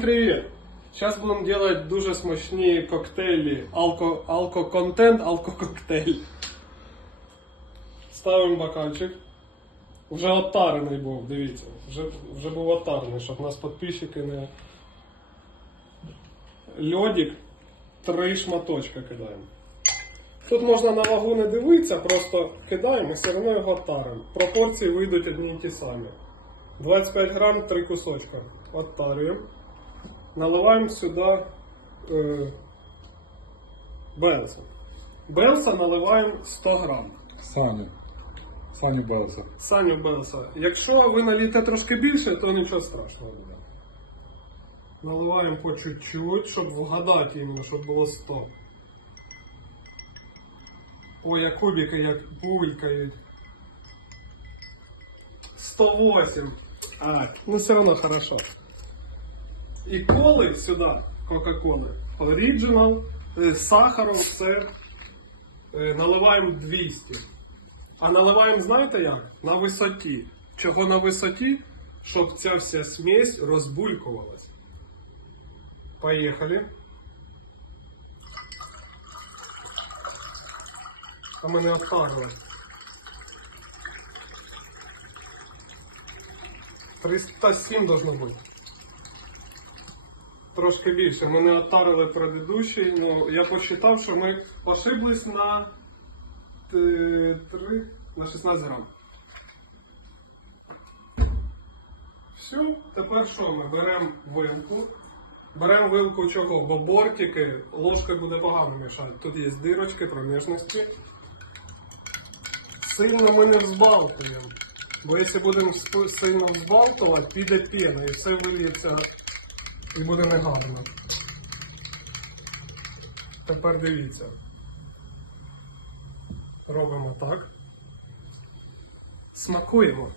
Привет! Сейчас будем делать дуже смачні коктейлі. Алко, алко-контент, алко-коктейль. Ставимо бокальчик. Вже оттарений був, дивіться. Вже, вже був оттарений, щоб нас підписчики не. Льодик. Три шматочка кидаємо. Тут можна на вагу не дивитися, просто кидаємо і все одно його таримо. Пропорції вийдуть одні й ті самі. 25 грам, 3 кусочка. Оттарюємо. Наливаємо сюди е, белса. Белса наливаємо 100 грам. Саню. Саню Белса. Саню Белса. Якщо ви наліте трошки більше, то нічого страшного буде. Наливаємо по чуть-чуть, щоб вгадати іменно, щоб було 100. Ой, як кубики, як булькають. 108. А, ну все равно хорошо. І коли сюди, Кока-Коли, е, з сахаром, все е, наливаємо 200. А наливаємо, знаєте як? На висоті. Чого на висоті? Щоб ця вся смесь розбулькувалась. Поїхали. А мене обтарили. 307 должно бути. Трошки більше. Мене оттарили предыдущий, ну я посчитав, що ми ошиблись на 3, на 16 грам. Все, тепер що ми? Беремо вилку. Беремо вилку чого? Бо бортики, ложка буде погано мішати. Тут є дирочки, проміжності. Сильно ми не взбалтуємо. Бо якщо будемо сильно взбалтувати, піде піна і все виліється і буде негарно. Тепер дивіться. Робимо так. Смакуємо.